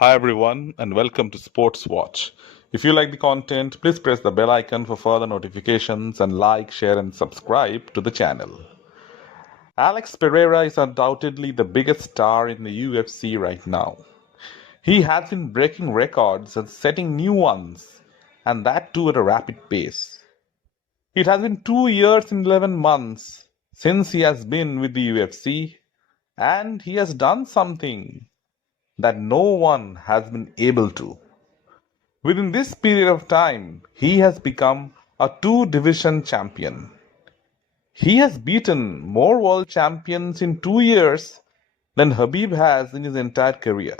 Hi everyone and welcome to Sports Watch. If you like the content, please press the bell icon for further notifications and like, share and subscribe to the channel. Alex Pereira is undoubtedly the biggest star in the UFC right now. He has been breaking records and setting new ones, and that too at a rapid pace. It has been 2 years and 11 months since he has been with the UFC, and he has done something that no one has been able to. Within this period of time, he has become a two-division champion. He has beaten more world champions in 2 years than Khabib has in his entire career.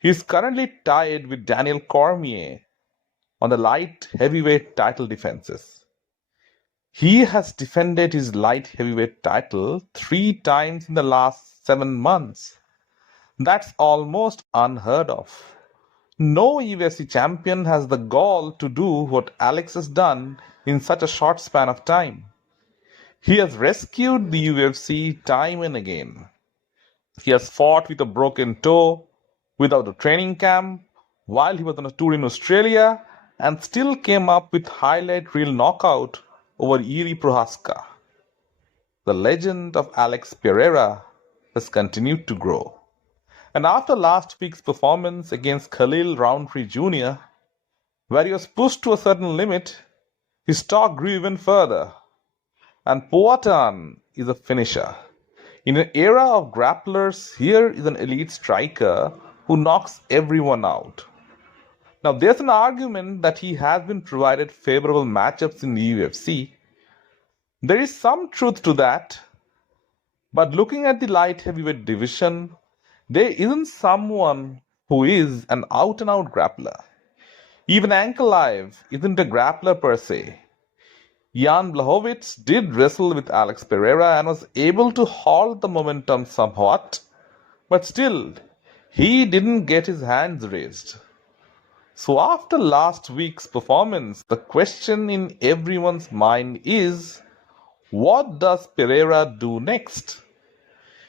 He is currently tied with Daniel Cormier on the light heavyweight title defenses. He has defended his light heavyweight title 3 times in the last 7 months. That's almost unheard of. No UFC champion has the gall to do what Alex has done in such a short span of time. He has rescued the UFC time and again. He has fought with a broken toe, without a training camp, while he was on a tour in Australia, and still came up with highlight reel knockout over Yuri Prohaska. The legend of Alex Pereira has continued to grow. And after last week's performance against Khalil Rountree Jr., where he was pushed to a certain limit, his stock grew even further. And Poatan is a finisher. In an era of grapplers, here is an elite striker who knocks everyone out. Now, there's an argument that he has been provided favorable matchups in the UFC. There is some truth to that, but looking at the light heavyweight division, there isn't someone who is an out-and-out grappler. Even Ankalaev isn't a grappler per se. Jan Blachowicz did wrestle with Alex Pereira and was able to halt the momentum somewhat, but still, he didn't get his hands raised. So after last week's performance, the question in everyone's mind is, what does Pereira do next?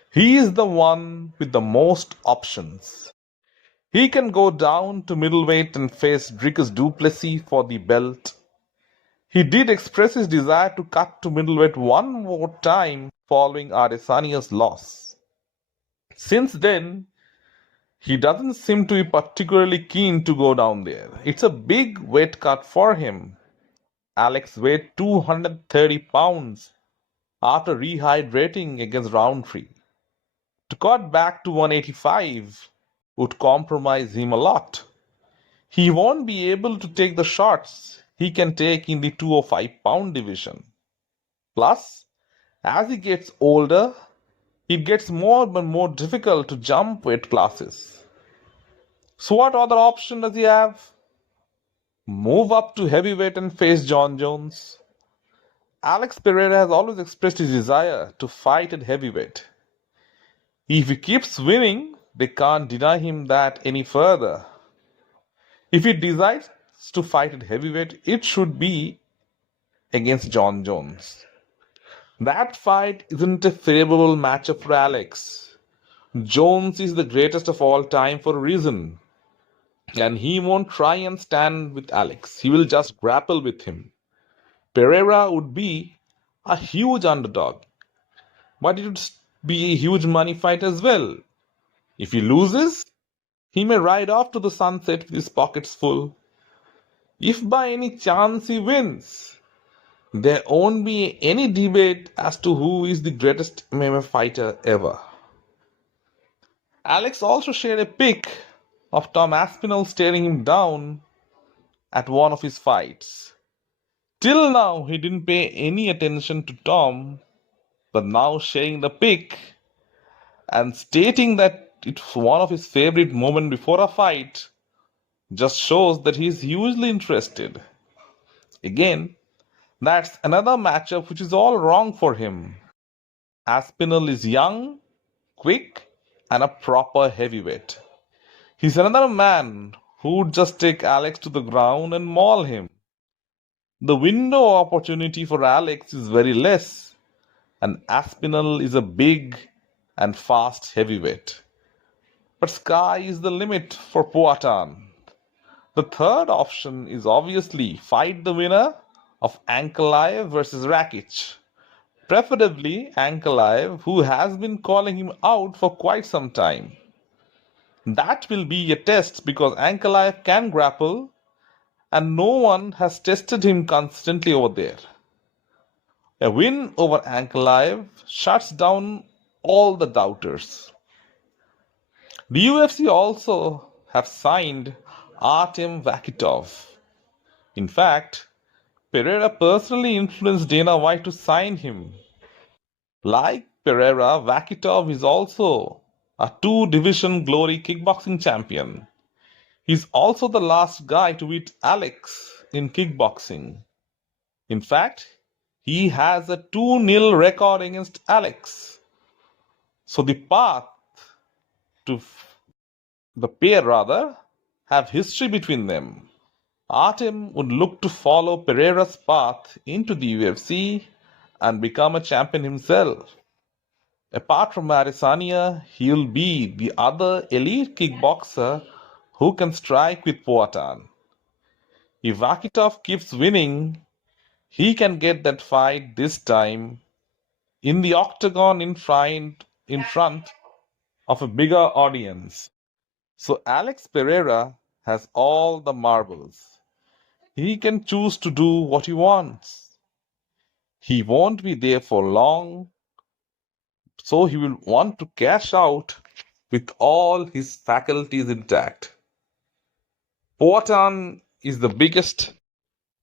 He is the one with the most options. He can go down to middleweight and face Dricus Duplessis for the belt. He did express his desire to cut to middleweight one more time following Adesania's loss. Since then, he doesn't seem to be particularly keen to go down there. It's a big weight cut for him. Alex weighed 230 pounds after rehydrating against Rountree. To cut back to 185 would compromise him a lot. He won't be able to take the shots he can take in the 205-pound division. Plus, as he gets older, it gets more and more difficult to jump weight classes. So what other option does he have? Move up to heavyweight and face Jon Jones. Alex Pereira has always expressed his desire to fight at heavyweight. If he keeps winning, they can't deny him that any further. If he decides to fight at heavyweight, it should be against Jon Jones. That fight isn't a favorable matchup for Alex. Jones is the greatest of all time for a reason. And he won't try and stand with Alex. He will just grapple with him. Pereira would be a huge underdog. But it would be a huge money fight as well. If he loses, he may ride off to the sunset with his pockets full. If by any chance he wins, there won't be any debate as to who is the greatest MMA fighter ever. Alex also shared a pic of Tom Aspinall staring him down at one of his fights. Till now, he didn't pay any attention to Tom, but now sharing the pic and stating that it's one of his favorite moments before a fight just shows that he is hugely interested. Again, that's another matchup which is all wrong for him. Aspinall is young, quick, and a proper heavyweight. He's another man who would just take Alex to the ground and maul him. The window of opportunity for Alex is very less, and Aspinall is a big and fast heavyweight. But sky is the limit for Poatan. The third option is obviously fight the winner of Ankalaev versus Rakic. Preferably Ankalaev, who has been calling him out for quite some time. That will be a test because Ankalaev can grapple and no one has tested him consistently over there. A win over Ankalaev shuts down all the doubters. The UFC also have signed Artem Vakitov. In fact, Pereira personally influenced Dana White to sign him. Like Pereira, Vakitov is also a two-division glory kickboxing champion. He's also the last guy to beat Alex in kickboxing. In fact, he has a 2-0 record against Alex. So the pair have history between them. Artem would look to follow Pereira's path into the UFC and become a champion himself. Apart from Adesanya, he'll be the other elite kickboxer who can strike with Poatan. If Vakitov keeps winning, he can get that fight this time in the octagon in front of a bigger audience. So Alex Pereira has all the marbles. He can choose to do what he wants. He won't be there for long, so he will want to cash out with all his faculties intact. Poatan is the biggest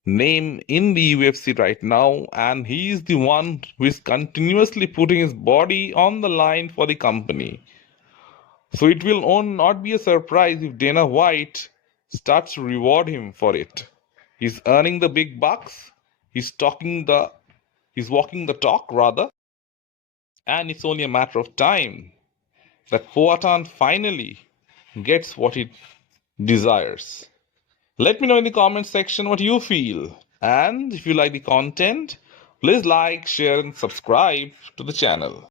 name in the UFC right now, and he is the one who is continuously putting his body on the line for the company. So it will not be a surprise if Dana White starts to reward him for it. He's earning the big bucks. He's walking the talk rather, and it's only a matter of time that Poatan finally gets what he desires. Let me know in the comment section what you feel. And if you like the content, please like, share and subscribe to the channel.